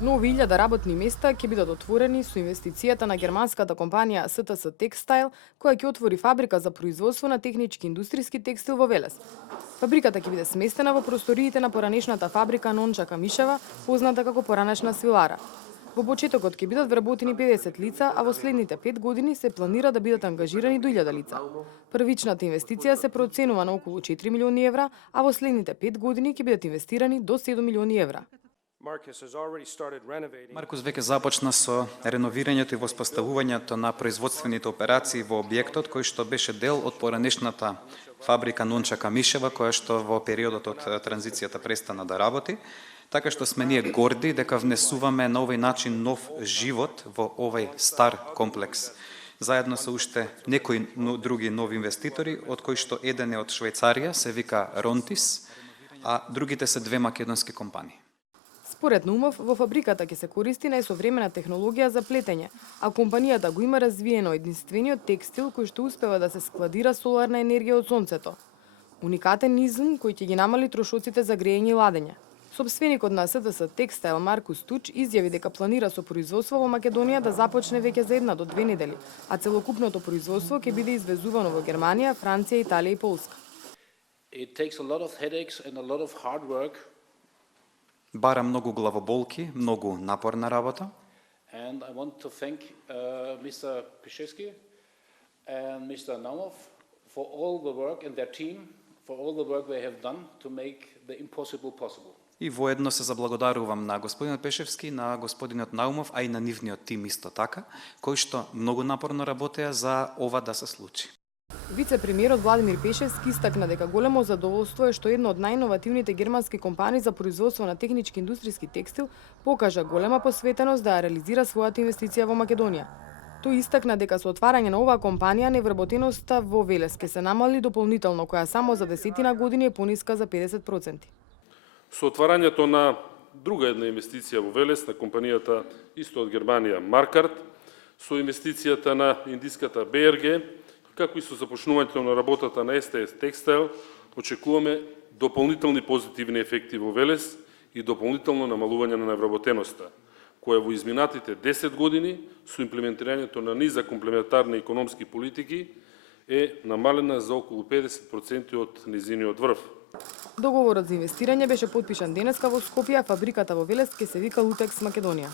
Нови 1000 работни места ќе бидат отворени со инвестицијата на германската компанија СТС Текстайл, која ќе отвори фабрика за производство на технички индустријски текстил во Велес. Фабриката ќе биде сместена во просториите на поранешната фабрика Нонча Камишева, позната како поранешна свилара. Во почетокот ќе бидат вработени 50 лица, а во следните 5 години се планира да бидат ангажирани до 1000 лица. Првичната инвестиција се проценува на околу 4 милиони евра, а во следните 5 години ќе бидат инвестирани до 7 милиони евра. Маркус веќе започна со реновирањето и воспоставувањето на производствените операции во објектот кој што беше дел од поранешната фабрика Нонча Камишева, која што во периодот од транзицијата престана да работи. Така што сме ние горди дека внесуваме на овој начин нов живот во овој стар комплекс. Заедно со уште некои други нови инвеститори, од кои што еден е од Швајцарија, се вика Ронтис, а другите се две македонски компании. Според Наумов, во фабриката ќе се користи најсовремена технологија за плетење, а компанијата го има развиено единствениот текстил кој што успева да се складира соларна енергија од сонцето. Уникатен изум кој ќе ги намали трошоците за грејење и ладење. Сопственикот на СТС Текстайл Маркус Туч изјави дека планира со производство во Македонија да започне веќе за 1 до 2 недели, а целокупното производство ќе биде извезувано во Германија, Франција, Италија и Полска. It takes a lot of headaches and a lot of hard work. Бара многу главоболки, многу напорна работа. And I want to thank Mr. Piszewski and Mr. Naumov for all the work and their team, for all the work they have done to make the impossible possible. И воедно се заблагодарувам на господинот Пешевски, на господинот Наумов, а и на нивниот тим исто така, кои што многу напорно работеа за ова да се случи. Вице-премиерот Владимир Пешевски истакна дека големо задоволство е што една од најиновативните германски компании за производство на технички индустријски текстил покажа голема посветеност да ја реализира својата инвестиција во Македонија. Тој истакна дека со отварање на оваа компанија невработеноста во Велес ќе се намали дополнително, која само за 10 години е пониска за 50%. Со отварањето на друга една инвестиција во Велес на компанијата исто од Германија Маркарт, со инвестицијата на индиската БРГ, како и со започнувањето на работата на СТС Текстайл, очекуваме дополнителни позитивни ефекти во Велес и дополнително намалување на невработеноста, која во изминатите 10 години со имплементирањето на низа комплементарни економски политики е намалена за околу 50% од низиниот врв. Договорот за инвестирање беше потпишан денеска во Скопје, а фабриката во Велес ќе се вика Лутекс Македонија.